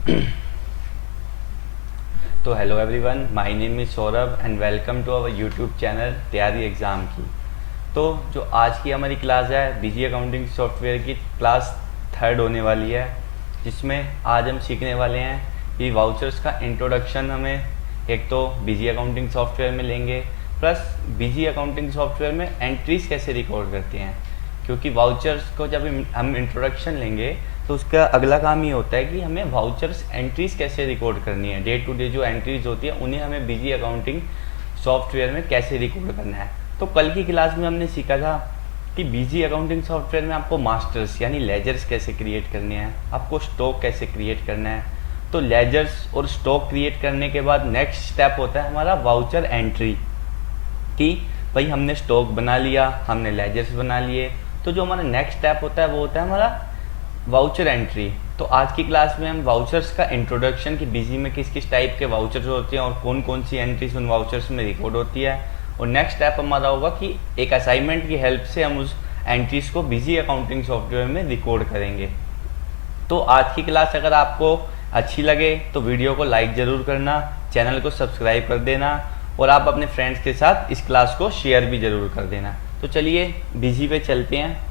तो hello everyone, my name is Saurabh and welcome to our YouTube channel तैयारी exam की। तो जो आज की हमारी क्लास है बीजी अकाउंटिंग सॉफ्टवेयर की क्लास थर्ड होने वाली है, जिसमें आज हम सीखने वाले हैं कि वाउचर्स का इंट्रोडक्शन हमें एक तो बीजी अकाउंटिंग सॉफ्टवेयर में लेंगे, प्लस बीजी अकाउंटिंग सॉफ्टवेयर में एंट्रीज कैसे रिकॉर्ड करते हैं। क्योंकि वाउचर्स को जब हम इंट्रोडक्शन लेंगे तो उसका अगला काम ये होता है कि हमें वाउचर्स एंट्रीज कैसे रिकॉर्ड करनी है, डे टू डे जो एंट्रीज होती है उन्हें हमें बीजी अकाउंटिंग सॉफ्टवेयर में कैसे रिकॉर्ड करना है। तो कल की क्लास में हमने सीखा था कि बीजी अकाउंटिंग सॉफ्टवेयर में आपको मास्टर्स यानी लेजर्स कैसे क्रिएट करने हैं, आपको स्टॉक कैसे क्रिएट करना है। तो लेजर्स और स्टॉक क्रिएट करने के बाद नेक्स्ट स्टेप होता है हमारा वाउचर एंट्री, कि भाई हमने स्टॉक बना लिया, हमने लेजर्स बना लिए, तो जो हमारा नेक्स्ट स्टेप होता है वो होता है हमारा वाउचर एंट्री। तो आज की क्लास में हम वाउचर्स का इंट्रोडक्शन कि बीजी में किस किस टाइप के वाउचर्स होते हैं और कौन कौन सी एंट्रीज उन वाउचर्स में रिकॉर्ड होती है, और नेक्स्ट स्टेप हमारा होगा कि एक असाइनमेंट की हेल्प से हम उस एंट्रीज को बीजी अकाउंटिंग सॉफ्टवेयर में रिकॉर्ड करेंगे। तो आज की क्लास अगर आपको अच्छी लगे तो वीडियो को लाइक ज़रूर करना, चैनल को सब्सक्राइब कर देना, और आप अपने फ्रेंड्स के साथ इस क्लास को शेयर भी ज़रूर कर देना। तो चलिए बीजी पे चलते हैं।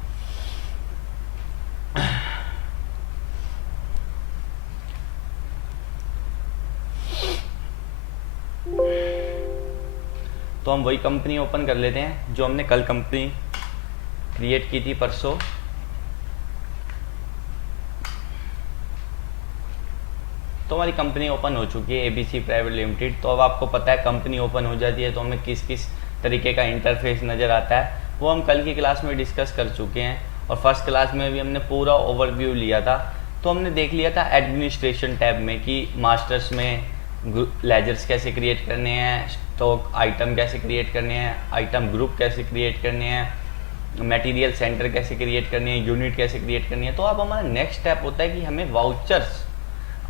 तो हम वही कंपनी ओपन कर लेते हैं जो हमने कल कंपनी क्रिएट की थी परसों। तो हमारी कंपनी ओपन हो चुकी है एबीसी प्राइवेट लिमिटेड। तो अब आपको पता है कंपनी ओपन हो जाती है तो हमें किस किस तरीके का इंटरफेस नज़र आता है वो हम कल की क्लास में डिस्कस कर चुके हैं, और फर्स्ट क्लास में भी हमने पूरा ओवरव्यू लिया था। तो हमने देख लिया था एडमिनिस्ट्रेशन टैब में कि मास्टर्स में लेजर्स कैसे क्रिएट करने हैं, स्टॉक आइटम कैसे क्रिएट करने हैं, आइटम ग्रुप कैसे क्रिएट करने हैं, मटेरियल सेंटर कैसे क्रिएट करनी है, यूनिट कैसे क्रिएट करनी है। तो अब हमारा नेक्स्ट स्टेप होता है कि हमें वाउचर्स,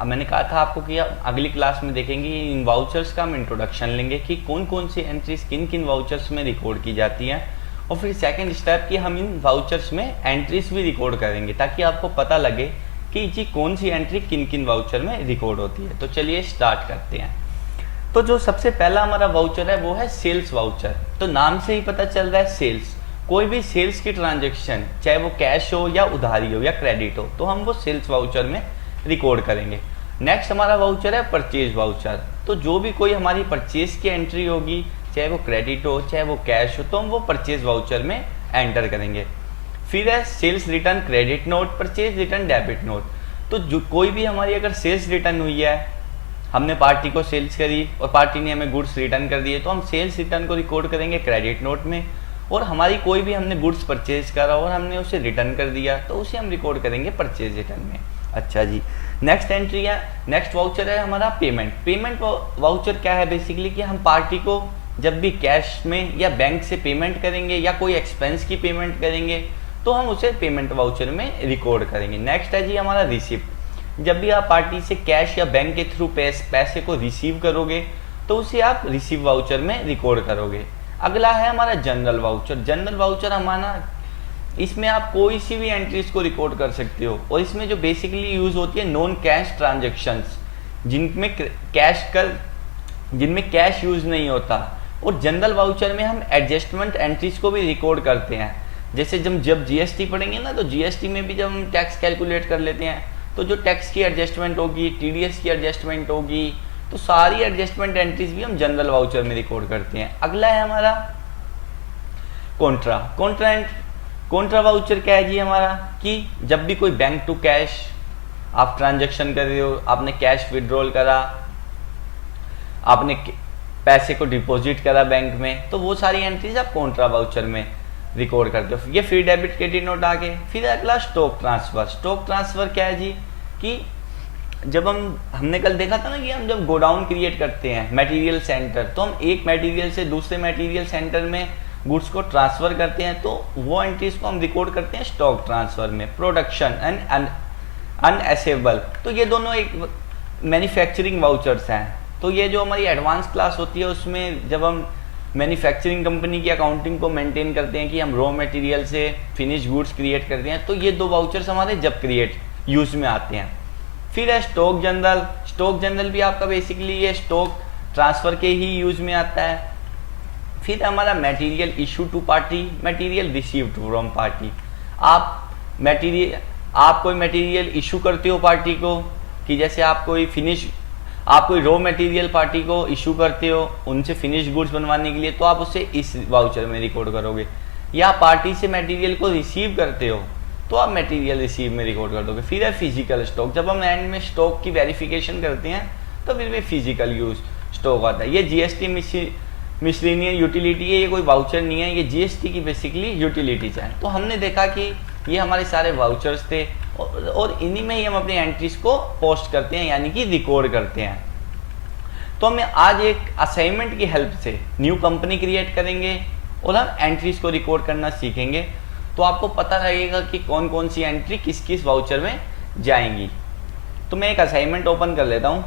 अब मैंने कहा था आपको कि अगली क्लास में देखेंगे इन वाउचर्स का हम इंट्रोडक्शन लेंगे कि कौन कौन सी एंट्रीज किन किन वाउचर्स में रिकॉर्ड की जाती हैं, और फिर सेकंड स्टेप कि हम इन वाउचर्स में एंट्रीज भी रिकॉर्ड करेंगे ताकि आपको पता लगे कि जी कौन सी एंट्री किन किन वाउचर में रिकॉर्ड होती है। तो चलिए स्टार्ट करते हैं। तो जो सबसे पहला हमारा वाउचर है वो है सेल्स वाउचर। तो नाम से ही पता चल रहा है सेल्स, कोई भी सेल्स की ट्रांजेक्शन चाहे वो कैश हो या उधारी हो या क्रेडिट हो तो हम वो सेल्स वाउचर में रिकॉर्ड करेंगे। नेक्स्ट हमारा वाउचर है परचेज वाउचर। तो जो भी कोई हमारी परचेज की एंट्री होगी चाहे वो क्रेडिट हो चाहे वो कैश हो तो हम वो परचेज वाउचर में एंटर करेंगे। फिर है sales return credit note, purchase return debit note. तो जो कोई भी हमारी अगर सेल्स रिटर्न हुई है, हमने पार्टी को सेल्स करी और पार्टी ने हमें गुड्स रिटर्न कर दिए तो हम सेल्स रिटर्न को रिकॉर्ड करेंगे क्रेडिट नोट में, और हमारी कोई भी हमने गुड्स परचेज करा और हमने उसे रिटर्न कर दिया तो उसे हम रिकॉर्ड करेंगे परचेज रिटर्न में। अच्छा जी, नेक्स्ट एंट्री है, नेक्स्ट वाउचर है हमारा पेमेंट। पेमेंट वाउचर क्या है बेसिकली कि हम पार्टी को जब भी कैश में या बैंक से पेमेंट करेंगे या कोई एक्सपेंस की पेमेंट करेंगे तो हम उसे पेमेंट वाउचर में रिकॉर्ड करेंगे। नेक्स्ट है जी हमारा रिसिप्ट। जब भी आप पार्टी से कैश या बैंक के थ्रू पैसे को रिसीव करोगे तो उसे आप रिसीव वाउचर में रिकॉर्ड करोगे। अगला है हमारा जनरल वाउचर। जनरल वाउचर हमारा, इसमें आप कोई सी भी एंट्रीज को रिकॉर्ड कर सकते हो, और इसमें जो बेसिकली यूज होती है नॉन कैश ट्रांजेक्शन्स जिनमें कैश यूज नहीं होता। और जनरल वाउचर में हम एडजस्टमेंट एंट्रीज को भी रिकॉर्ड करते हैं। जैसे जब जीएसटी पढ़ेंगे ना तो जीएसटी में भी जब हम टैक्स कैलकुलेट कर लेते हैं तो जो टैक्स की एडजस्टमेंट होगी, टीडीएस की एडजस्टमेंट होगी, तो सारी एडजस्टमेंट एंट्रीज भी हम जनरल वाउचर में रिकॉर्ड करते हैं। अगला है हमारा कॉन्ट्रा वाउचर। क्या है जी हमारा कि जब भी कोई बैंक टू कैश आप ट्रांजैक्शन कर रहे हो, आपने कैश विड्रॉल करा, आपने पैसे को डिपॉजिट करा बैंक में, तो वो सारी एंट्रीज आप कॉन्ट्रा वाउचर में रिकॉर्ड करते हो। ये फ्री डेबिट क्रेडिट नोट आ गए। फिर अगला स्टॉक ट्रांसफर। स्टॉक ट्रांसफर क्या है जी कि जब हमने कल देखा था ना कि हम जब गोडाउन क्रिएट करते हैं मटेरियल सेंटर, तो हम एक मटेरियल से दूसरे मटेरियल सेंटर में गुड्स को ट्रांसफर करते हैं तो वो एंट्रीज को हम रिकॉर्ड करते हैं स्टॉक ट्रांसफर में। प्रोडक्शन एंड अनअसेबल, तो ये दोनों एक मैन्युफैक्चरिंग वाउचर्स हैं। तो ये जो हमारी एडवांस क्लास होती है उसमें जब हम मैन्युफैक्चरिंग कंपनी की अकाउंटिंग को मेंटेन करते हैं कि हम रॉ मटेरियल से फिनिश गुड्स क्रिएट करते हैं, तो ये दो वाउचर्स हमारे जब यूज में आते हैं। फिर है स्टॉक जनरल। स्टॉक जनरल भी आपका बेसिकली ये स्टॉक ट्रांसफर के ही यूज में आता है। फिर हमारा material issue to party, material received from party. आप कोई मटेरियल इशू करते हो पार्टी को, कि जैसे आप कोई रॉ मटेरियल पार्टी को इशू करते हो उनसे फिनिश गुड्स बनवाने के लिए, तो आप उसे इस वाउचर में रिकॉर्ड करोगे। या पार्टी से मटेरियल को रिसीव करते हो तो आप मटेरियल रिसीव में रिकॉर्ड कर दोगे। फिर है फिजिकल स्टॉक। जब हम एंड में स्टॉक की वेरिफिकेशन करते हैं तो फिर भी फिजिकल यूज स्टॉक आता है। ये जीएसटी मिसलेनियस यूटिलिटी है, ये कोई वाउचर नहीं है, ये जीएसटी की बेसिकली यूटिलिटीज है। तो हमने देखा कि ये हमारे सारे वाउचर्स थे और इन्हीं में ही हम अपनी एंट्रीज को पोस्ट करते हैं, यानी कि रिकॉर्ड करते हैं। तो हमें आज एक असाइनमेंट की हेल्प से न्यू कंपनी क्रिएट करेंगे और हम एंट्रीज को रिकॉर्ड करना सीखेंगे। तो आपको पता लगेगा कि कौन कौन सी एंट्री किस किस वाउचर में जाएंगी। तो मैं एक असाइनमेंट ओपन कर लेता हूं।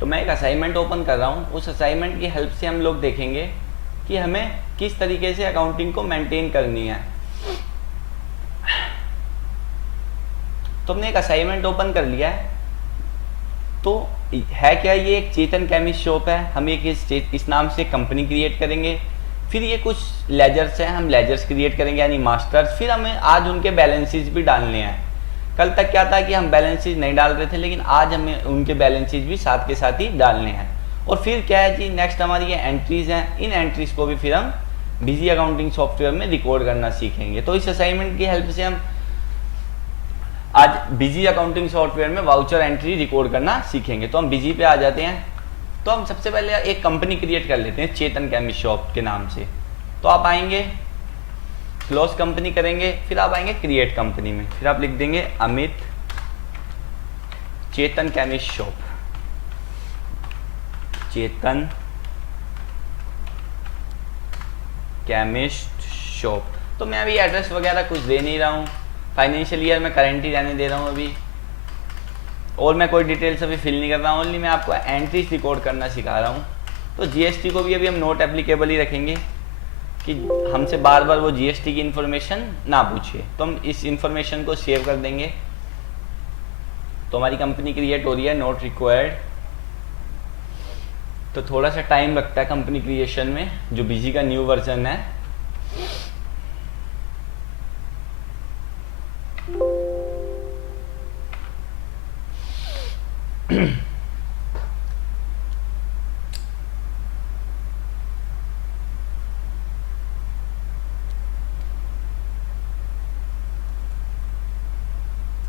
तो मैं एक असाइनमेंट ओपन कर रहा हूँ। उस असाइनमेंट की हेल्प से हम लोग देखेंगे कि हमें किस तरीके से अकाउंटिंग को मेंटेन करनी है। तो हमने एक असाइनमेंट ओपन कर लिया है। तो है क्या, ये एक चेतन केमिस्ट शॉप है। हम एक इस नाम से कंपनी क्रिएट करेंगे। फिर ये कुछ लेजर्स हैं, हम लेजर्स क्रिएट करेंगे यानी मास्टर्स। फिर हमें आज उनके बैलेंसेज भी डालने हैं। कल तक क्या था कि हम बैलेंसेज नहीं डाल रहे थे, लेकिन आज हमें उनके बैलेंसेज भी साथ के साथ ही डालने हैं। और फिर क्या है जी, नेक्स्ट हमारी ये एंट्रीज हैं। इन एंट्रीज को भी फिर हम बिजी अकाउंटिंग सॉफ्टवेयर में रिकॉर्ड करना सीखेंगे। तो इस असाइनमेंट की हेल्प से हम आज बिजी अकाउंटिंग सॉफ्टवेयर में वाउचर एंट्री रिकॉर्ड करना सीखेंगे। तो हम बिजी पे आ जाते हैं। तो हम सबसे पहले एक कंपनी क्रिएट कर लेते हैं चेतन केमिस्ट शॉप के नाम से। तो आप आएंगे, क्लोज कंपनी करेंगे, फिर आप आएंगे क्रिएट कंपनी में, फिर आप लिख देंगे अमित चेतन केमिस्ट शॉप, चेतन केमिस्ट शॉप। तो मैं अभी एड्रेस वगैरह कुछ दे नहीं रहा हूँ, फाइनेंशियल ईयर में करंट ही रहने दे रहा हूँ अभी, और मैं कोई डिटेल्स अभी फिल नहीं कर रहा हूँ। ओनली मैं आपको एंट्रीज रिकॉर्ड करना सिखा रहा हूँ। तो जीएसटी को भी अभी हम नोट एप्लीकेबल ही रखेंगे कि हमसे बार बार वो जीएसटी की इंफॉर्मेशन ना पूछे। तो हम इस इंफॉर्मेशन को सेव कर देंगे। तो हमारी कंपनी क्रिएट हो रही है, नोट रिक्वायर्ड। तो थोड़ा सा टाइम लगता है कंपनी क्रिएशन में, जो बिजी का न्यू वर्जन है।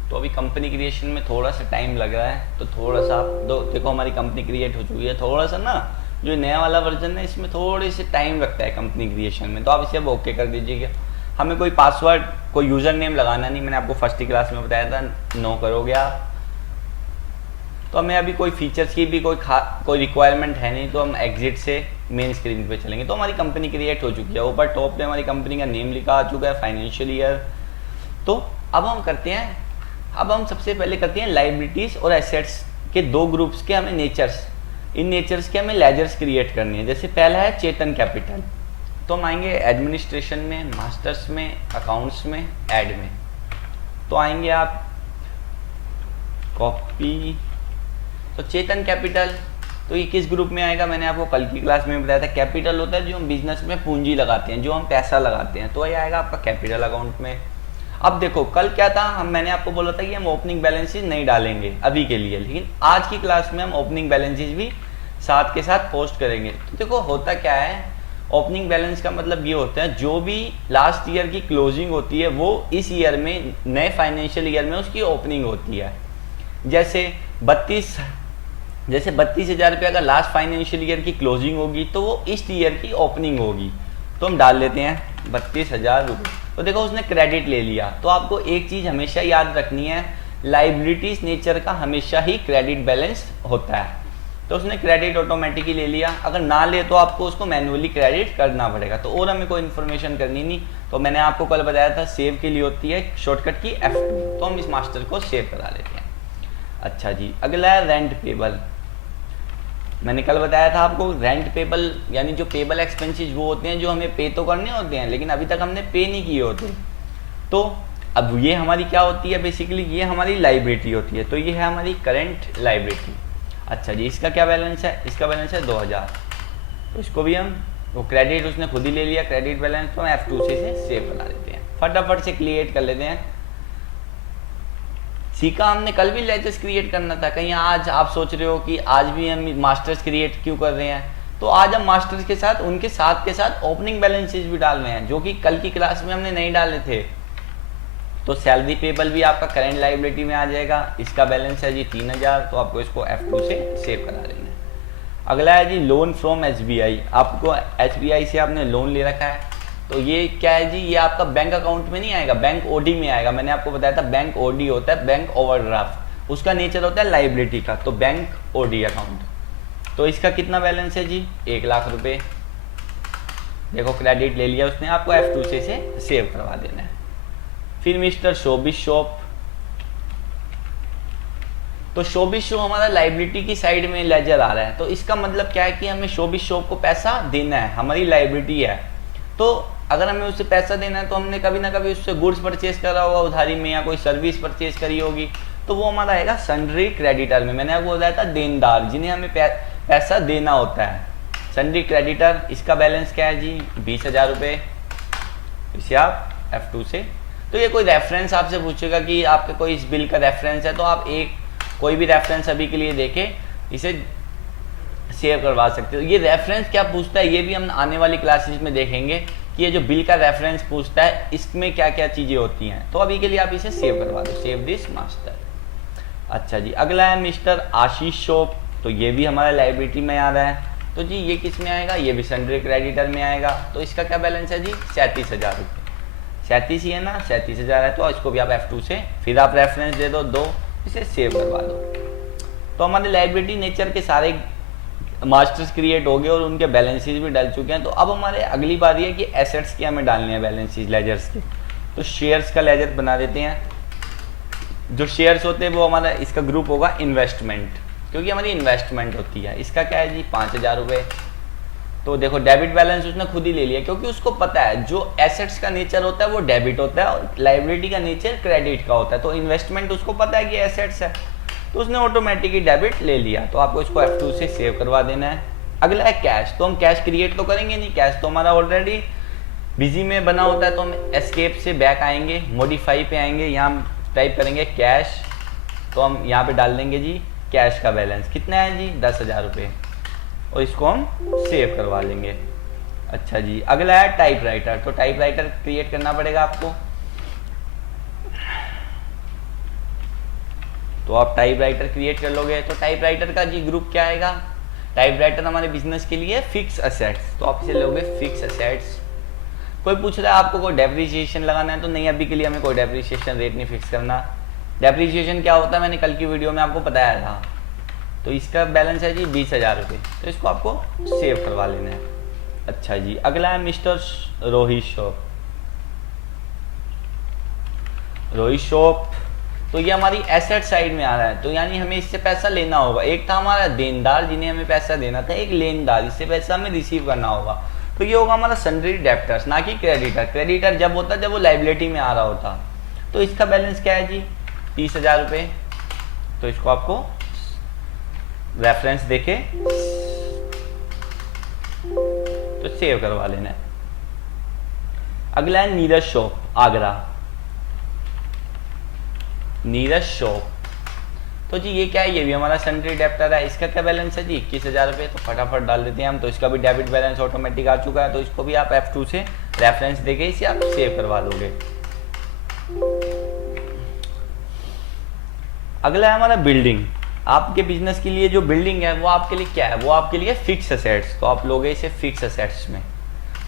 तो अभी कंपनी क्रिएशन में थोड़ा सा टाइम लग रहा है। तो थोड़ा सा आप देखो हमारी कंपनी क्रिएट हो चुकी है। थोड़ा सा ना जो नया वाला वर्जन है इसमें थोड़ी सी टाइम लगता है कंपनी क्रिएशन में। तो आप इसे अब ओके कर दीजिएगा। हमें कोई पासवर्ड, कोई यूजर नेम लगाना नहीं। मैंने आपको फर्स्ट क्लास में बताया था, नो करोगे आप। तो हमें अभी कोई फीचर्स की भी कोई रिक्वायरमेंट है नहीं। तो हम एग्जिट से मेन स्क्रीन पे चलेंगे। तो हमारी कंपनी क्रिएट हो चुकी है। ऊपर टॉप पे हमारी कंपनी का नेम लिखा आ चुका है, फाइनेंशियल ईयर। तो अब हम करते हैं, अब हम सबसे पहले करते हैं लाइबिलिटीज और एसेट्स के दो ग्रुप्स के हमें नेचर्स, इन नेचर्स के हमें लेजर्स क्रिएट करनी है। जैसे पहला है चेतन कैपिटल। तो हम आएंगे एडमिनिस्ट्रेशन में, मास्टर्स में, अकाउंट्स में, एड में। तो आएंगे आप कॉपी। तो चेतन कैपिटल, तो ये किस ग्रुप में आएगा, मैंने आपको कल की क्लास में बताया था। कैपिटल होता है जो हम बिजनेस में पूंजी लगाते हैं, जो हम पैसा लगाते हैं। तो ये आएगा आपका कैपिटल अकाउंट में। अब देखो कल क्या था, मैंने आपको बोला था कि हम ओपनिंग बैलेंसेज नहीं डालेंगे अभी के लिए, लेकिन आज की क्लास में हम ओपनिंग बैलेंसेज भी साथ के साथ पोस्ट करेंगे। तो देखो होता क्या है, ओपनिंग बैलेंस का मतलब ये होता है जो भी लास्ट ईयर की क्लोजिंग होती है वो इस ईयर में, नए फाइनेंशियल ईयर में उसकी ओपनिंग होती है। जैसे 32,000 रुपये का लास्ट फाइनेंशियल ईयर की क्लोजिंग होगी तो वो इस ईयर की ओपनिंग होगी। तो हम डाल लेते हैं 32,000 रुपये। तो देखो उसने क्रेडिट ले लिया। तो आपको एक चीज़ हमेशा याद रखनी है, लाइबिलिटीज नेचर का हमेशा ही क्रेडिट बैलेंस होता है। तो उसने क्रेडिट ऑटोमेटिकली ले लिया। अगर ना ले तो आपको उसको मैन्युअली क्रेडिट करना पड़ेगा। तो और हमें कोई इन्फॉर्मेशन करनी नहीं। तो मैंने आपको कल बताया था सेव के लिए होती है शॉर्टकट की F2। तो हम इस मास्टर को सेव करा लेते हैं। अच्छा जी, अगला है रेंट पेबल। मैंने कल बताया था आपको रेंट पेबल यानी जो पेबल एक्सपेंसेस वो होते हैं जो हमें पे तो करने होते हैं लेकिन अभी तक हमने पे नहीं किए होते। तो अब ये हमारी क्या होती है, बेसिकली ये हमारी लाइबिलिटी होती है। तो ये है हमारी करंट लाइबिलिटी। अच्छा जी, इसका क्या बैलेंस है, इसका बैलेंस है 2000। तो इसको भी हम वो क्रेडिट उसने खुद ही ले लिया क्रेडिट बैलेंस, तो हम F2 से सेव करा देते हैं। फटाफट से क्रिएट कर लेते हैं। सीखा हमने कल भी लेजर्स क्रिएट करना था। कहीं आज आप सोच रहे हो कि आज भी हम मास्टर्स क्रिएट क्यों कर रहे हैं, तो आज हम मास्टर्स के साथ उनके साथ के साथ ओपनिंग बैलेंसेस भी डाल रहे हैं जो कि कल की क्लास में हमने नहीं डाले थे। तो सैलरी पेबल भी आपका करंट लाइबिलिटी में आ जाएगा। इसका बैलेंस है जी 3000। तो आपको इसको F2 से सेव करा देना है। अगला है जी लोन फ्रॉम SBI। आपको SBI से आपने लोन ले रखा है। तो ये क्या है जी, ये आपका बैंक अकाउंट में नहीं आएगा, बैंक OD में आएगा। मैंने आपको बताया था बैंक OD होता है बैंक ओवरड्राफ्ट, उसका नेचर होता है लाइबिलिटी का। तो बैंक OD अकाउंट। तो इसका कितना बैलेंस है जी 1 लाख रुपए। देखो क्रेडिट ले लिया उसने, आपको F2 से सेव करवा देना है। फिर मिस्टर शोबिस शॉप। तो शोबिस शॉप हमारा लाइबिलिटी की साइड में लेजर आ रहा है। तो इसका मतलब क्या है कि हमें शोबिस शॉप को पैसा देना है, हमारी लाइबिलिटी है। तो अगर हमें उससे पैसा देना है तो हमने कभी ना कभी उससे गुड्स परचेज करा होगा उधारी में या कोई सर्विस परचेज करी होगी। तो वो हमारा आएगा सन्ड्री क्रेडिटर में। मैंने आपको बताया था देनदार जिन्हें हमें पैसा देना होता है, सन्ड्री क्रेडिटर। इसका बैलेंस क्या है जी 20,000 रुपये। इसे आप F2 से। तो ये कोई रेफरेंस आपसे पूछेगा कि आपके कोई इस बिल का रेफरेंस है, तो आप कोई भी रेफरेंस अभी के लिए देके इसे सेव करवा सकते हो। ये रेफरेंस क्या पूछता है ये भी हम आने वाली क्लासेस में देखेंगे कि ये जो बिल का रेफरेंस पूछता है इसमें क्या क्या चीज़ें होती हैं। तो अभी के लिए आप इसे सेव करवा दो, सेव दिस मास्टर। अच्छा जी, अगला है मिस्टर आशीष शॉप। तो ये भी हमारा लाइबिलिटी में आ रहा है। तो जी ये किस में आएगा, ये भी सन्ड्री क्रेडिटर में आएगा। तो इसका क्या बैलेंस है जी 37,000 रुपये। 37 ही है ना, 37,000 है। तो इसको भी आप F2 से, फिर आप रेफरेंस दे दो, इसे सेव करवा दो। तो हमारे लाइबिलिटी नेचर के सारे मास्टर्स क्रिएट हो गए और उनके बैलेंसेस भी डल चुके हैं। तो अब हमारे अगली बारी है कि एसेट्स के हमें डालने हैं बैलेंसेस लेजर्स के। तो शेयर्स का लेजर बना देते हैं। जो शेयर्स होते हैं वो हमारा इसका ग्रुप होगा इन्वेस्टमेंट, क्योंकि हमारी इन्वेस्टमेंट होती है। इसका क्या है जी 5,000 रुपये। तो देखो डेबिट बैलेंस उसने खुद ही ले लिया क्योंकि उसको पता है जो एसेट्स का नेचर होता है वो डेबिट होता है और लाइबिलिटी का नेचर क्रेडिट का होता है। तो इन्वेस्टमेंट उसको पता है कि एसेट्स है, तो उसने ऑटोमेटिकली डेबिट ले लिया। तो आपको इसको F2 से सेव करवा देना है। अगला है कैश। तो हम कैश क्रिएट तो करेंगे नहीं, कैश तो हमारा ऑलरेडी बिजी में बना होता है। तो हम एस्केप से बैक आएंगे, मॉडिफाई पे आएंगे, यहाँ टाइप करेंगे कैश। तो हम यहाँ पे डाल देंगे जी कैश का बैलेंस कितना है जी 10,000 रुपये और इसको हम सेव करवा लेंगे। अच्छा जी, अगला है टाइपराइटर। तो टाइपराइटर क्रिएट करना पड़ेगा आपको। तो आप टाइपराइटर क्रिएट कर लोगे। तो टाइपराइटर का जी ग्रुप क्या आएगा, टाइपराइटर हमारे बिजनेस के लिए फिक्स असेट्स। तो आप इसे लोगे फिक्स असेट्स। कोई पूछ रहा है आपको कोई डेप्रिसिएशन लगाना है, तो नहीं अभी के लिए हमें कोई डेप्रिसिएशन रेट नहीं फिक्स करना। डेप्रिसिएशन क्या होता है मैंने कल की वीडियो में आपको बताया था। तो इसका बैलेंस है जी 20,000 रुपये। तो इसको आपको सेव करवा लेना है। अच्छा जी, अगला है mister Rohit shop. Rohit shop तो ये हमारी एसेट साइड में आ रहा है। तो यानी हमें इससे पैसा लेना होगा। एक था हमारा देनदार जिन्हें हमें पैसा देना था, एक लेनदार इससे पैसा हमें रिसीव करना होगा। तो ये होगा हमारा सन्ड्री डेप्टर्स, ना कि क्रेडिटर। क्रेडिटर जब होता है जब वो लाइबिलिटी में आ रहा होता। तो इसका बैलेंस क्या है जी 30,000 रुपये। तो इसको आपको रेफरेंस देके तो सेव करवा लेना है। अगला है नीरज शॉप आगरा। नीरज शॉप तो जी ये क्या है, ये भी हमारा सन्ड्री डेप्टर है। इसका क्या बैलेंस है जी 21,000 रुपये। तो फटाफट डाल देते हैं हम। तो इसका भी डेबिट बैलेंस ऑटोमेटिक आ चुका है। तो इसको भी आप F2 से रेफरेंस देके इसे आप सेव करवा दोगे। अगला है हमारा बिल्डिंग। आपके बिजनेस के लिए जो बिल्डिंग है वो आपके लिए क्या है, वो आपके लिए फिक्स असेट्स। तो आप लोगे इसे फिक्स असेट्स में।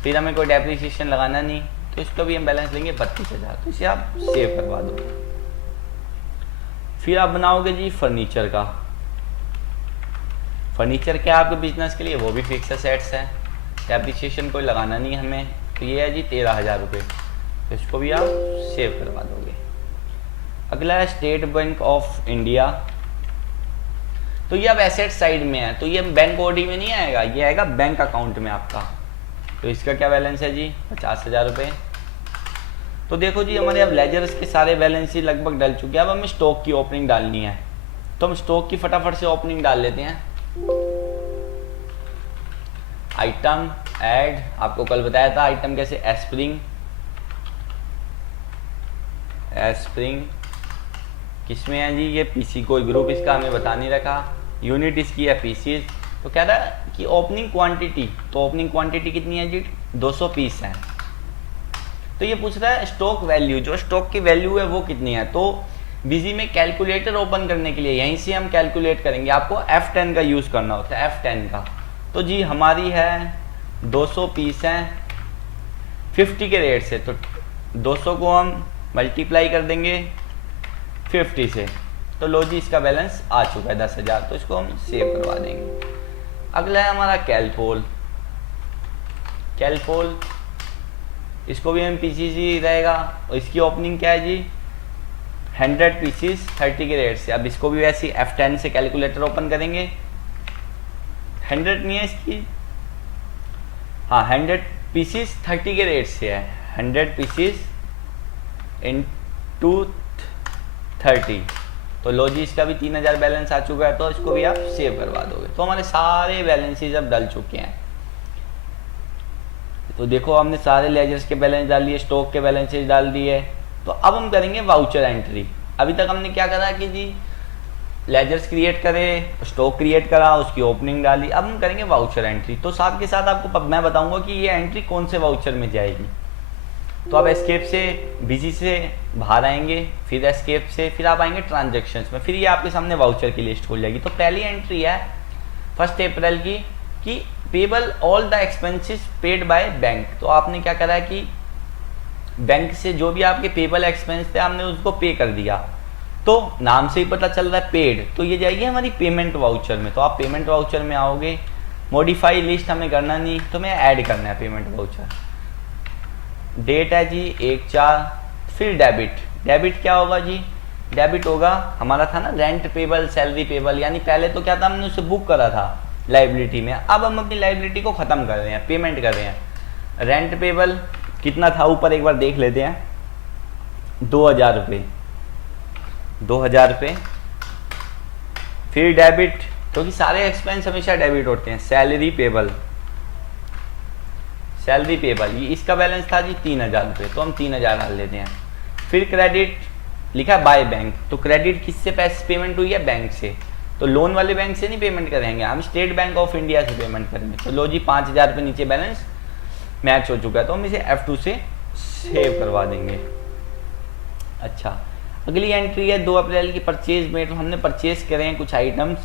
फिर हमें कोई डेप्रिसिएशन लगाना नहीं। तो इसका भी हम बैलेंस लेंगे 32,000। तो इसे आप सेव करवा दो। फिर आप बनाओगे जी फर्नीचर का। फर्नीचर क्या है आपके बिजनेस के लिए, वो भी फिक्स एसेट्स है, डेप्रिसिएशन कोई लगाना नहीं हमें। तो ये है जी 13,000 रुपये, तो इसको भी आप सेव करवा दोगे। अगला है स्टेट बैंक ऑफ इंडिया। तो ये अब एसेट साइड में है, तो ये बैंक बॉडी में नहीं आएगा, ये आएगा बैंक अकाउंट में आपका। तो इसका क्या बैलेंस है जी 50,000 रुपये। तो देखो जी हमारे अब लेजर्स के सारे बैलेंस ही लगभग डल चुके हैं। अब हमें स्टॉक की ओपनिंग डालनी है, तो हम स्टॉक की फटाफट से ओपनिंग डाल लेते हैं। आइटम ऐड, आपको कल बताया था आइटम कैसे, एस्प्रिंग किसमें है जी, ये पीसी, कोई ग्रुप इसका हमें बता नहीं रखा। यूनिट इसकी है पीसीज। तो कह रहा है कि ओपनिंग क्वांटिटी, तो ओपनिंग क्वांटिटी कितनी है जी 200 पीस है। तो ये पूछ रहा है स्टॉक वैल्यू, जो स्टॉक की वैल्यू है वो कितनी है। तो बिजी में कैलकुलेटर ओपन करने के लिए यहीं से हम कैलकुलेट करेंगे, आपको F10 का यूज़ करना होता है, F10 का। तो जी हमारी है 200 पीस हैं 50 के रेट से, तो 200 को हम मल्टीप्लाई कर देंगे 50 से। तो लो जी इसका बैलेंस आ चुका है 10,000, तो इसको हम सेव करवा देंगे। अगला है हमारा कैलपोल। इसको भी हम पीसीसी रहेगा, और इसकी ओपनिंग क्या है जी 100 पीसीस 30 के रेट से। अब इसको भी वैसे F10 से कैलकुलेटर ओपन करेंगे। 100 नहीं है इसकी, हाँ 100 पीसीस 30 के रेट से है, 100 पीसीस इंटू 30। तो लो जी इसका भी 3,000 बैलेंस आ चुका है, तो इसको भी आप सेव करवा दोगे। तो हमारे सारे बैलेंसेज अब डल चुके हैं। तो देखो हमने सारे लेजर्स के बैलेंस डाल दिए, स्टॉक के बैलेंसेज डाल दिए। तो अब हम करेंगे वाउचर एंट्री। अभी तक हमने क्या करा कि जी लेजर्स क्रिएट करे, स्टॉक क्रिएट करा, उसकी ओपनिंग डाली। अब हम करेंगे वाउचर एंट्री। तो साथ के साथ आपको मैं बताऊंगा कि ये एंट्री कौन से वाउचर में जाएगी। तो आप एस्केप से बिजी से बाहर आएंगे, फिर एस्केप से फिर आप आएंगे ट्रांजैक्शंस में, फिर ये आपके सामने वाउचर की लिस्ट खुल जाएगी। तो पहली एंट्री है 1 अप्रैल की कि payable all the expenses paid by bank. तो आपने क्या करा कि बैंक से जो भी आपके पेबल एक्सपेंस थे हमने उसको पे कर दिया। तो नाम से ही पता चल रहा है पेड, तो ये जाएगी हमारी पेमेंट वाउचर में। तो आप पेमेंट वाउचर में आओगे, मॉडिफाई लिस्ट हमें करना नहीं, तो मैं ऐड करना है पेमेंट वाउचर। डेट है जी 1/4। फिर डेबिट क्या होगा जी, डेबिट होगा हमारा था ना रेंट पेबल, सैलरी पेबल, यानी पहले तो क्या था हमने उसे बुक करा था लाइबिलिटी में, अब हम अपनी लाइबिलिटी को ख़त्म कर रहे हैं, पेमेंट कर रहे हैं। रेंट पेबल कितना था ऊपर एक बार देख लेते हैं, 2,000 रुपये, 2,000 रुपये। फिर डेबिट, क्योंकि सारे एक्सपेंस हमेशा डेबिट होते हैं। सैलरी पेबल ये इसका बैलेंस था जी 3,000 रुपये, तो हम 3,000 डाल देते हैं। फिर क्रेडिट लिखा बाय बैंक, तो क्रेडिट किससे पैसे पेमेंट हुई है, बैंक से। तो लोन वाले बैंक से नहीं पेमेंट करेंगे, हम स्टेट बैंक ऑफ इंडिया से पेमेंट करेंगे। तो लो जी 5,000 रुपये नीचे बैलेंस मैच हो चुका है, तो हम इसे F2 से सेव करवा देंगे। अच्छा, अगली एंट्री है 2 अप्रैल की परचेज में। तो हमने परचेज करे हैं कुछ आइटम्स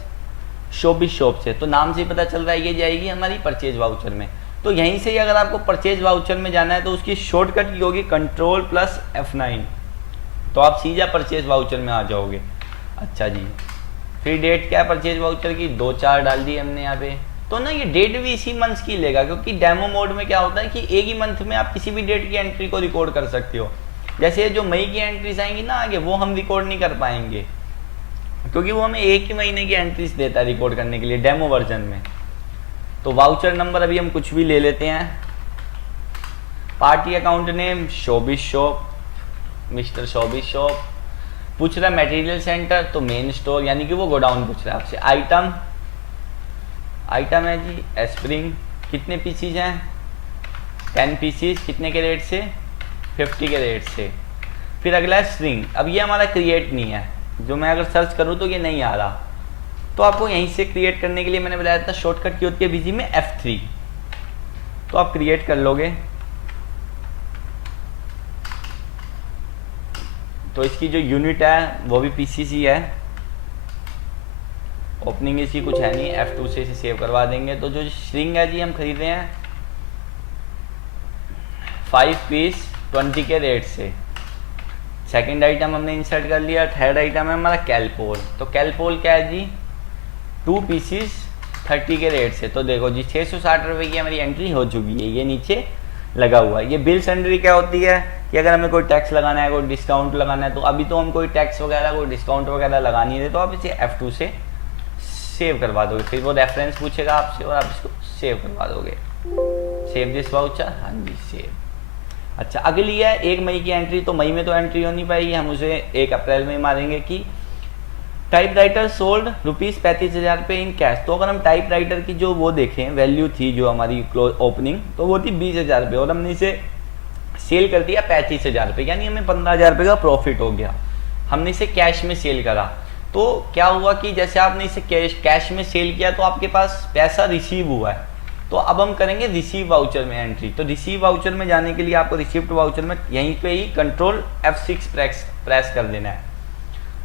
शॉप से, तो नाम से ही पता चल रहा है ये जाएगी हमारी परचेज वाउचर में। तो यहीं से ही अगर आपको परचेज वाउचर में जाना है तो उसकी शॉर्टकट की होगी Ctrl+F9, तो आप सीधा परचेज वाउचर में आ जाओगे। अच्छा जी, फिर डेट क्या है परचेज वाउचर की, 2/4 डाल दी हमने यहाँ पे। तो ना ये डेट भी इसी मंथ की लेगा, क्योंकि डेमो मोड में क्या होता है कि एक ही मंथ में आप किसी भी डेट की एंट्री को रिकॉर्ड कर सकते हो। जैसे जो मई की एंट्रीज आएंगी ना आगे, वो हम रिकॉर्ड नहीं कर पाएंगे, क्योंकि वो हमें एक ही महीने की एंट्रीज देता है रिकॉर्ड करने के लिए डेमो वर्जन में। तो वाउचर नंबर अभी हम कुछ भी ले लेते हैं। Party account name showbiz shop, mister showbiz shop. पूछ रहा है मटेरियल सेंटर, तो मेन स्टोर, यानी कि वो गोडाउन पूछ रहा है आपसे। आइटम है जी एस्प्रिंग, कितने पीसीज हैं, 10 पीसीज, कितने के रेट से, 50 के रेट से। फिर अगला है स्ट्रिंग, अब ये हमारा क्रिएट नहीं है, जो मैं अगर सर्च करूँ तो ये नहीं आ रहा, तो आपको यहीं से क्रिएट करने के लिए मैंने बताया था शॉर्टकट की होती है बिजी में F3, तो आप क्रिएट कर लोगे। तो इसकी जो यूनिट है वो भी पीसीसी है, ओपनिंग इसकी कुछ है नहीं, F2 से इसे सेव करवा देंगे। तो जो स्ट्रिंग है जी हम खरीद रहे हैं 5 पीस 20 के रेट से। सेकंड आइटम हमने इंसर्ट कर लिया। थर्ड आइटम है हमारा कैलपोल, तो कैलपोल क्या है जी 2 पीसीस 30 के रेट से। तो देखो जी 660 रुपये की हमारी एंट्री हो चुकी है, ये नीचे लगा हुआ है। ये बिल सन्ड्री क्या होती है कि अगर हमें कोई टैक्स लगाना है, कोई डिस्काउंट लगाना है, तो अभी तो हम कोई टैक्स वगैरह कोई डिस्काउंट वगैरह लगा नहीं रहे, तो आप इसे F2 से सेव करवा दोगे। फिर वो रेफरेंस पूछेगा आपसे और आप इसको सेव करवा दोगे। सेव दिस वाउचर, हाँ जी सेव। अच्छा अगली है 1 मई की एंट्री। तो मई में तो एंट्री हो नहीं पाएगी, हम उसे 1 अप्रैल में मारेंगे कि टाइपराइटर सोल्ड ₹35,000 इन कैश। तो अगर हम टाइपराइटर की जो वो देखें वैल्यू थी जो हमारी ओपनिंग, तो वो थी ₹20,000 और हमने इसे सेल कर दिया ₹35,000, यानी हमें ₹15,000 का प्रॉफिट हो गया। हमने इसे कैश में सेल करा। तो क्या हुआ कि जैसे आपने इसे कैश में सेल किया तो आपके पास पैसा रिसीव हुआ है। तो अब हम करेंगे रिसीव वाउचर में एंट्री। तो रिसीव वाउचर में जाने के लिए आपको रिसिप्ट वाउचर में यहीं पे ही कंट्रोल F6 प्रेस कर देना है।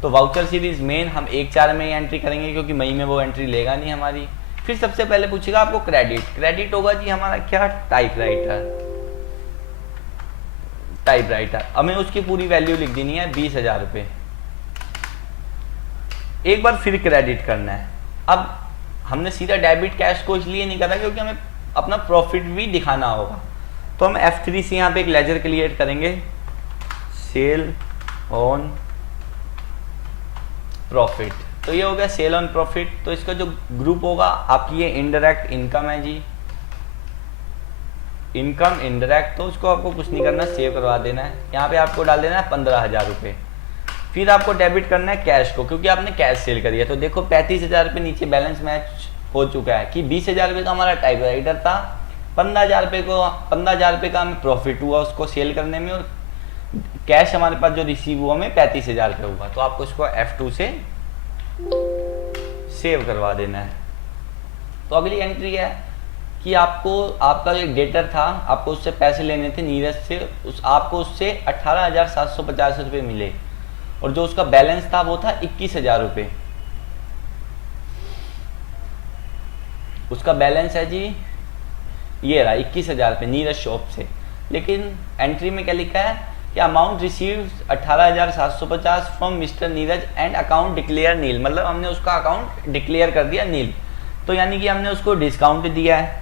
तो वाउचर सीरीज मेन हम 1/4 में ही एंट्री करेंगे क्योंकि मई में वो एंट्री लेगा नहीं हमारी। फिर सबसे पहले पूछेगा आपको क्रेडिट होगा जी हमारा क्या, टाइपराइटर। हमें उसकी पूरी वैल्यू लिख देनी है ₹20,000। एक बार फिर क्रेडिट करना है। अब हमने सीधा डेबिट कैश को इसलिए नहीं करा क्योंकि हमें अपना प्रॉफिट भी दिखाना होगा। तो हम F3 से यहाँ पे एक लेजर क्रिएट करेंगे, सेल ऑन प्रॉफिट। तो ये हो गया सेल ऑन प्रॉफिट। तो इसका जो ग्रुप होगा आपकी ये इनडायरेक्ट इनकम है जी, इनकम इनडायरेक्ट। तो उसको आपको कुछ नहीं करना, सेव करवा देना है। यहाँ पे आपको डाल देना है ₹15,000। फिर आपको डेबिट करना है कैश को क्योंकि आपने कैश सेल करी है। तो देखो ₹35,000 नीचे बैलेंस मैच हो चुका है कि ₹20,000 का हमारा टाइपराइटर था, ₹15,000 का हमें प्रॉफिट हुआ उसको सेल करने में, और कैश हमारे पास जो रिसीव हुआ हमें ₹35,000 हुआ। तो आपको इसको F2 से सेव करवा देना है। तो अगली एंट्री है कि आपको आपका एक डेटर था, आपको उससे पैसे लेने थे नीरज से, आपको उससे 18,750 रुपये मिले और जो उसका बैलेंस था वो था 21,000 रुपये। उसका बैलेंस है जी ये रहा 21,000 रुपये नीरज शॉप से। लेकिन एंट्री में क्या लिखा है कि amount receive 18,750 from mister Neeraj and account declare nil. मतलब हमने उसका अकाउंट डिक्लेयर कर दिया नील। तो यानी कि हमने उसको डिस्काउंट दिया है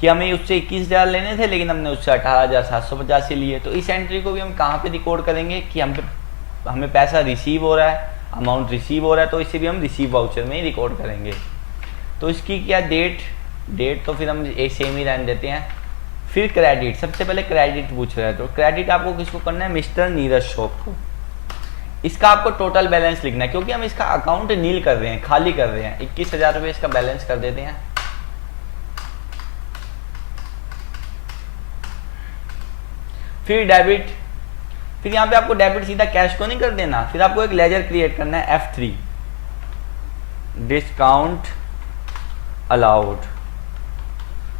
कि हमें उससे 21,000 लेने थे लेकिन हमने उससे 18,750 ही लिए। तो इस एंट्री को भी हम कहाँ पे रिकॉर्ड करेंगे कि हमें पैसा रिसीव हो रहा है, अमाउंट रिसीव हो रहा है, तो इसे भी हम रिसीव वाउचर में ही रिकॉर्ड करेंगे। तो इसकी क्या डेट तो फिर हम एक सेम ही रहने देते हैं। फिर क्रेडिट, सबसे पहले क्रेडिट पूछ रहा है। तो क्रेडिट आपको किसको करना है, मिस्टर नीरज शॉप को। इसका आपको टोटल बैलेंस लिखना है क्योंकि हम इसका अकाउंट नील कर रहे हैं, खाली कर रहे हैं। 21,000 रुपये इसका बैलेंस कर देते हैं। फिर डेबिट, फिर यहाँ पे आपको डेबिट सीधा कैश को नहीं कर देना, फिर आपको एक लेजर क्रिएट करना है F3 डिस्काउंट अलाउड,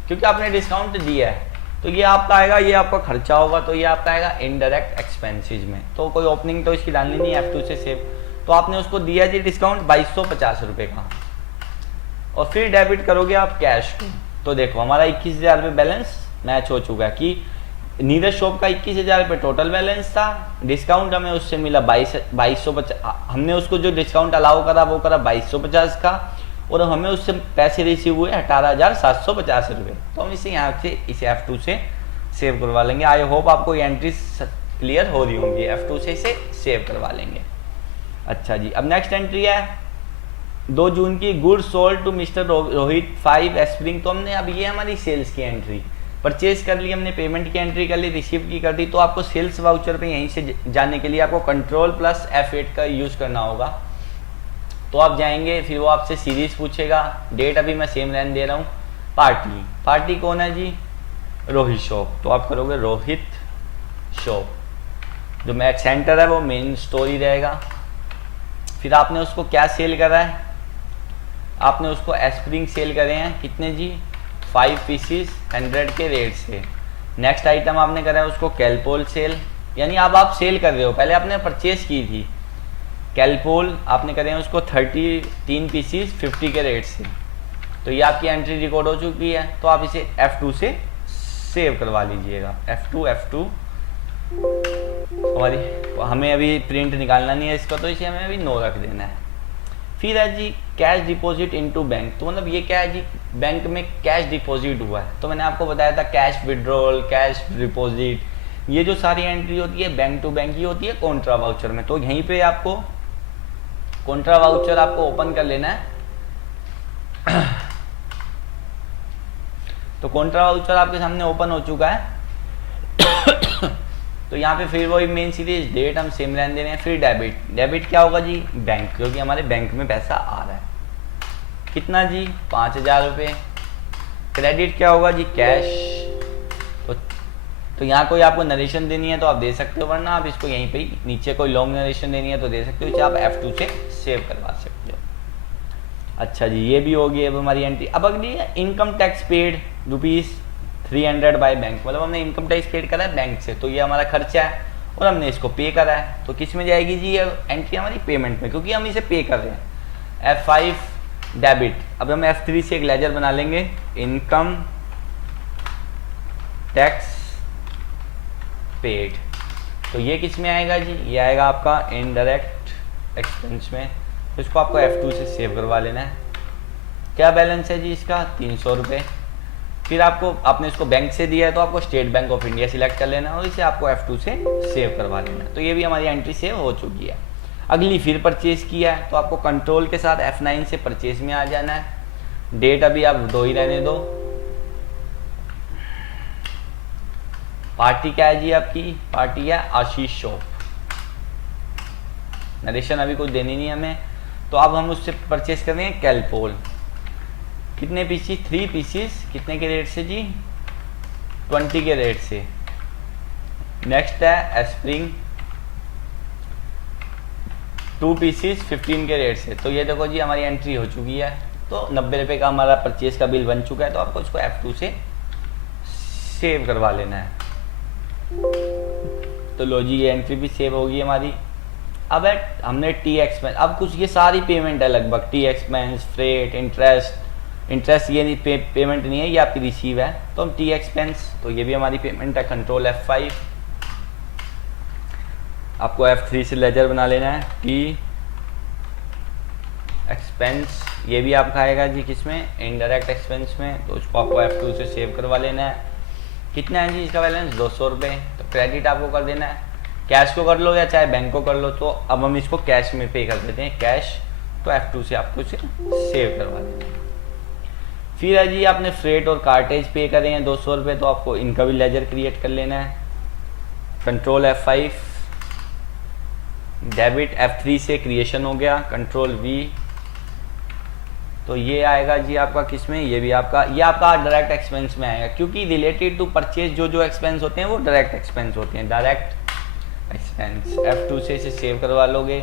क्योंकि आपने डिस्काउंट दिया है। तो ये आपका आएगा, ये आपका खर्चा होगा, तो ये आपका आएगा इनडायरेक्ट एक्सपेंसेस में। तो कोई ओपनिंग तो इसकी डालनी नहीं है, F2 से सेव। तो आपने उसको दिया जी डिस्काउंट 2250 रुपये का, और फिर डेबिट करोगे आप कैश को। तो देखो हमारा 21,000 रुपये बैलेंस मैच हो चुका है कि नीरज शॉप का 21,000 रुपये टोटल बैलेंस था, डिस्काउंट हमें उससे मिला 2250। हमने उसको जो डिस्काउंट अलाउ करा वो करा 2250 का, और हमें उससे पैसे रिसीव हुए 18,750 रुपये। तो हम इसे यहाँ से इसे F2 से सेव करवा लेंगे। आई होप आपको ये एंट्री क्लियर हो रही होंगी। F2 से इसे सेव करवा लेंगे। अच्छा जी, अब नेक्स्ट एंट्री है 2 जून की, good sold to mister Rohit 5 एस्प्रिंग। तो हमने अब ये हमारी सेल्स की एंट्री, परचेज कर ली हमने, पेमेंट की एंट्री कर ली, रिसीव की कर दी। तो आपको सेल्स वाउचर पे यहीं से जाने के लिए आपको कंट्रोल प्लस F8 का यूज़ करना होगा। तो आप जाएंगे, फिर वो आपसे सीरीज पूछेगा, डेट अभी मैं सेम रहने दे रहा हूँ। पार्टी कौन है जी, रोहित शॉप। तो आप करोगे रोहित शॉप, जो मैच सेंटर है वो मेन स्टोरी रहेगा। फिर आपने उसको क्या सेल करा है, आपने उसको एस्प्रिंग सेल करे हैं, कितने जी 5 पीसीस 100 के रेट से। नेक्स्ट आइटम आपने करा है उसको कैलपोल सेल, यानी अब आप सेल कर रहे हो, पहले आपने परचेज की थी। कैलपोल आपने करे हैं उसको 33 पीसीस 50 के रेट से। तो ये आपकी एंट्री रिकॉर्ड हो चुकी है। तो आप इसे F2 से सेव करवा लीजिएगा। F2 हमारी, हमें अभी प्रिंट निकालना नहीं है इसका, तो इसे हमें अभी नो रख देना है। फिर है जी कैश डिपॉजिट इनटू बैंक। तो मतलब ये क्या है जी, बैंक में कैश डिपॉजिट हुआ है। तो मैंने आपको बताया था कैश विड्रॉल, कैश डिपॉजिट, ये जो सारी एंट्री होती है बैंक टू बैंक ही होती है कॉन्ट्रा वाउचर में। तो यहीं पे आपको कॉन्ट्रा वाउचर आपको ओपन कर लेना है। तो कॉन्ट्रा वाउचर आपके सामने ओपन हो चुका है। तो यहाँ पे फिर वही मेन सीरीज डेट हम सेम रहने दे रहे हैं। फिर डेबिट, डेबिट क्या होगा जी, बैंक, क्योंकि हमारे बैंक में पैसा आ रहा है। कितना जी, 5,000 रुपये। क्रेडिट क्या होगा जी, कैश। तो यहाँ कोई आपको नरेशन देनी है तो आप दे सकते हो, वरना आप इसको यहीं पे ही नीचे कोई लॉन्ग नरेशन देनी है तो दे सकते हो, इसे आप F2 से सेव करवा सकते हो। अच्छा जी, ये भी होगी अब हमारी एंट्री। अब अगली है income tax paid ₹300 by bank, मतलब हमने इनकम टैक्स पेड करा है बैंक से, तो ये हमारा खर्चा है और हमने इसको पे करा है। तो किस में जाएगी जी, ये एंट्री हमारी पेमेंट में, क्योंकि हम इसे पे कर रहे हैं। F5 debit. अब हम F3 से एक लेजर बना लेंगे, इनकम टैक्स पेड। तो ये किस में आएगा जी, ये आएगा आपका इनडायरेक्ट एक्सपेंस में। तो इसको आपको F2 से सेव करवा लेना है। क्या बैलेंस है जी इसका, 300 रुपये। फिर आपने इसको बैंक से दिया है तो आपको state bank of India select कर लेना है और इसे आपको F2 से सेव करवा लेना है। तो ये भी हमारी एंट्री सेव हो चुकी है। अगली फिर परचेज किया है तो आपको कंट्रोल के साथ F9 से परचेज में आ जाना है। डेट अभी आप 2 ही रहने दो। पार्टी क्या है जी आपकी, पार्टी है आशीष शॉप। नरेशन अभी कुछ देनी नहीं हमें, तो अब हम उससे परचेज कर रहे हैं कैलपोल। कितने पीसीस, 3 पीसीस, कितने के रेट से जी, 20 के रेट से। नेक्स्ट है एस्प्रिंग, 2 पीसीस 15 के रेट से। तो ये देखो जी हमारी एंट्री हो चुकी है। तो 90 रुपये का हमारा परचेज का बिल बन चुका है। तो आपको इसको F2 से सेव करवा लेना है। तो लो जी, ये एंट्री भी सेव होगी हमारी। अब हमने टी एक्सपेंस, अब कुछ ये सारी पेमेंट है लगभग, टी एक्सपेंस, फ्रेट, इंटरेस्ट ये नहीं पेमेंट नहीं है, ये आपकी रिसीव है। तो हम टी एक्सपेंस, तो ये भी हमारी पेमेंट है। कंट्रोल F5, आपको F3 से लेजर बना लेना है। टी एक्सपेंस, ये भी आपका आएगा जी किसमें, इनडायरेक्ट एक्सपेंस में। तो उसको आपको F2 से सेव करवा लेना है। कितना है जी इसका बैलेंस, 200 रुपये। तो क्रेडिट आपको कर देना है, कैश को कर लो या चाहे बैंक को कर लो। तो अब हम इसको कैश में पे कर देते हैं, कैश। तो F2 से आपको इसे सेव करवा देना है। फिर है जी आपने फ्रेट और कार्टेज पे करे हैं 200 रुपये, तो आपको इनका भी लेजर क्रिएट कर लेना है। कंट्रोल F5, डेबिट F3 से क्रिएशन हो गया। कंट्रोल V, तो ये आएगा जी आपका किसमें, ये भी आपका, ये आपका डायरेक्ट एक्सपेंस में आएगा, क्योंकि रिलेटेड टू परचेज जो एक्सपेंस होते हैं वो डायरेक्ट एक्सपेंस होते हैं, डायरेक्ट एक्सपेंस। F2 से इसे सेव करवा लोगे।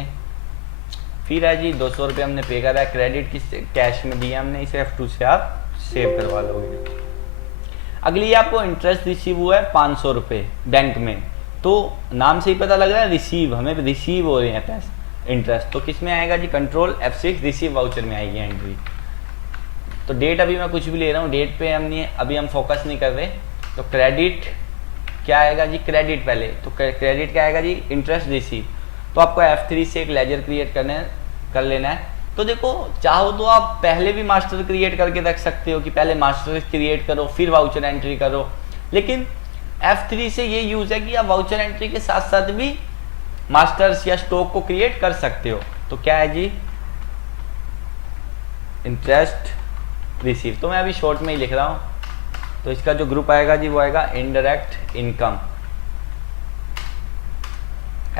फिर है जी 200 रुपये हमने पे करा है, क्रेडिट किस कैश में दिया हमने, इसे F2 से आप सेव करवा लोगे। अगली आपको इंटरेस्ट रिसीव हुआ है 500 रुपये बैंक में। तो नाम से ही पता लग रहा है रिसीव, हमें रिसीव हो रहे हैं पैसे, इंटरेस्ट। तो किस में आएगा जी, कंट्रोल F6 रिसीव वाउचर में आएगी एंट्री। तो डेट अभी मैं कुछ भी ले रहा हूँ, डेट पे अभी हम फोकस नहीं कर रहे। तो क्रेडिट क्या आएगा जी, क्रेडिट पहले। तो क्रेडिट क्या आएगा जी, इंटरेस्ट रिसीव। तो आपको F3 से एक लेजर क्रिएट कर लेना है। तो देखो, चाहो तो आप पहले भी मास्टर क्रिएट करके रख सकते हो कि पहले मास्टर क्रिएट करो फिर वाउचर एंट्री करो, लेकिन F3 से ये यूज है कि आप वाउचर एंट्री के साथ साथ भी मास्टर्स या स्टॉक को क्रिएट कर सकते हो। तो क्या है जी, इंटरेस्ट रिसीव। तो मैं अभी शॉर्ट में ही लिख रहा हूँ। तो इसका जो ग्रुप आएगा जी वो आएगा इनडायरेक्ट इनकम।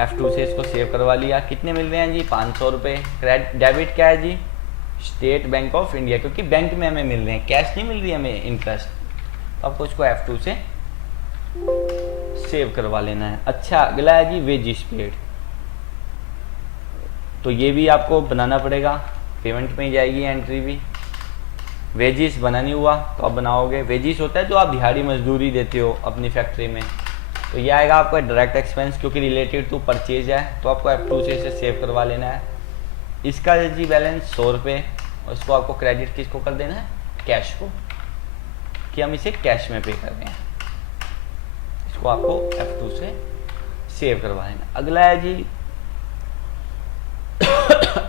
F2 से इसको सेव करवा लिया। कितने मिल रहे हैं जी, 500 रुपये। डेबिट क्या है जी, स्टेट बैंक ऑफ इंडिया, क्योंकि बैंक में हमें मिल रहे हैं, कैश नहीं मिल रही हमें इंटरेस्ट। तो आपको इसको F2 से सेव करवा लेना है। अच्छा, अगला है जी वेजिस पेड। तो ये भी आपको बनाना पड़ेगा, पेमेंट में ही जाएगी एंट्री भी। वेजिस बना नहीं हुआ तो आप बनाओगे। वेजिस होता है जो आप दिहाड़ी मजदूरी देते हो अपनी फैक्ट्री में। तो ये आएगा आपका डायरेक्ट एक्सपेंस, क्योंकि रिलेटेड टू परचेज है। तो आपको F2 से इसे सेव करवा लेना है। इसका जी बैलेंस 100 रुपये, और इसको आपको क्रेडिट किसको कर देना है, कैश को, कि हम इसे कैश में पे कर रहे हैं। इसको आपको F2 से सेव करवा लेना। अगला है जी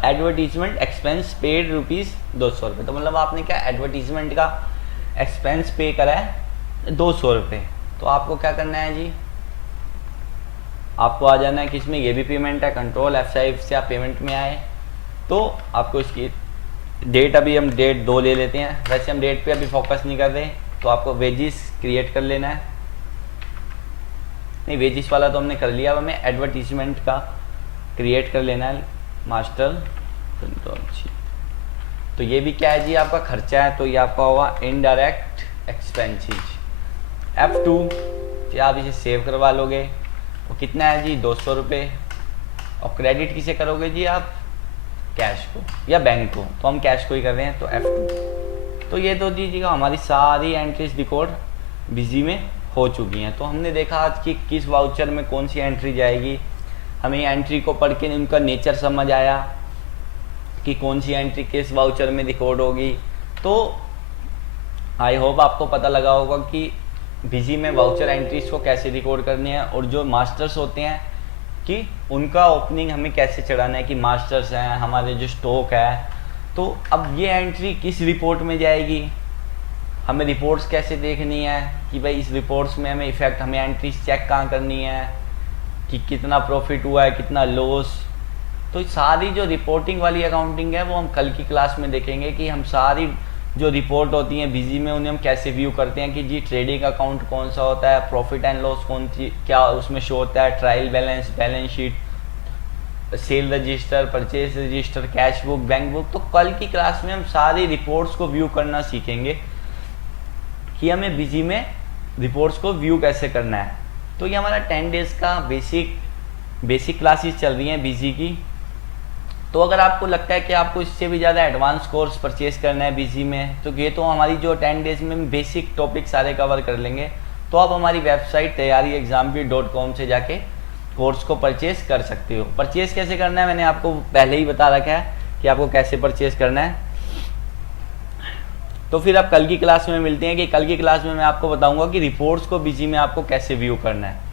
एडवर्टीजमेंट एक्सपेंस पेड ₹200। तो मतलब आपने क्या एडवर्टीजमेंट का एक्सपेंस पे करा है ₹200। तो आपको क्या करना है जी, आपको आ जाना है किसमें, ये भी पेमेंट है, कंट्रोल F5 से आप पेमेंट में आए। तो आपको इसकी डेट, अभी हम डेट 2 ले लेते हैं, वैसे हम डेट पे अभी फोकस नहीं कर रहे। तो आपको वेजिस क्रिएट कर लेना है, नहीं वेजिस वाला तो हमने कर लिया, अब हमें एडवर्टीजमेंट का क्रिएट कर लेना है, मास्टर कंट्रोल। तो ये भी क्या है जी, आपका खर्चा है, तो ये आपका होगा इनडायरेक्ट एक्सपेंसेस। F2 आप इसे सेव करवा लोगे। वो कितना है जी, ₹200। और क्रेडिट किसे करोगे जी आप, कैश को या बैंक को, तो हम कैश को ही कर रहे हैं, तो F2। तो ये तो दीजिएगा हमारी सारी एंट्रीज रिकॉर्ड बिजी में हो चुकी हैं। तो हमने देखा आज कि किस वाउचर में कौन सी एंट्री जाएगी, हमें एंट्री को पढ़ के उनका नेचर समझ आया कि कौन सी एंट्री किस वाउचर में रिकॉर्ड होगी। तो आई होप आपको पता लगा होगा कि बिजी में वाउचर एंट्रीज को कैसे रिकॉर्ड करनी है, और जो मास्टर्स होते हैं कि उनका ओपनिंग हमें कैसे चढ़ाना है, कि मास्टर्स हैं हमारे जो स्टॉक है। तो अब ये एंट्री किस रिपोर्ट में जाएगी, हमें रिपोर्ट्स कैसे देखनी है, कि भाई इस रिपोर्ट्स में हमें इफेक्ट, हमें एंट्रीज चेक कहाँ करनी है, कि कितना प्रॉफिट हुआ है, कितना लॉस। तो सारी जो रिपोर्टिंग वाली अकाउंटिंग है वो हम कल की क्लास में देखेंगे, कि हम सारी जो रिपोर्ट होती हैं बिजी में उन्हें हम कैसे व्यू करते हैं, कि जी ट्रेडिंग अकाउंट कौन सा होता है, प्रॉफिट एंड लॉस कौन सी क्या उसमें शो होता है, trial balance, balance sheet, cell register, purchase register, cash book, bank book. तो कल की क्लास में हम सारी रिपोर्ट्स को व्यू करना सीखेंगे कि हमें बिजी में रिपोर्ट्स को व्यू कैसे करना है। तो ये हमारा 10 डेज का बेसिक क्लासेस चल रही हैं बिजी की। तो अगर आपको लगता है कि आपको इससे भी ज़्यादा एडवांस कोर्स परचेज करना है बिजी में, तो ये तो हमारी जो 10 डेज में बेसिक टॉपिक सारे कवर कर लेंगे। तो आप हमारी वेबसाइट तैयारीexam.com से जाके कोर्स को परचेज कर सकते हो। परचेज कैसे करना है मैंने आपको पहले ही बता रखा है कि आपको कैसे परचेज करना है। तो फिर आप कल की क्लास में मिलते हैं, कि कल की क्लास में मैं आपको बताऊंगा कि रिपोर्ट्स को बिजी में आपको कैसे व्यू करना है।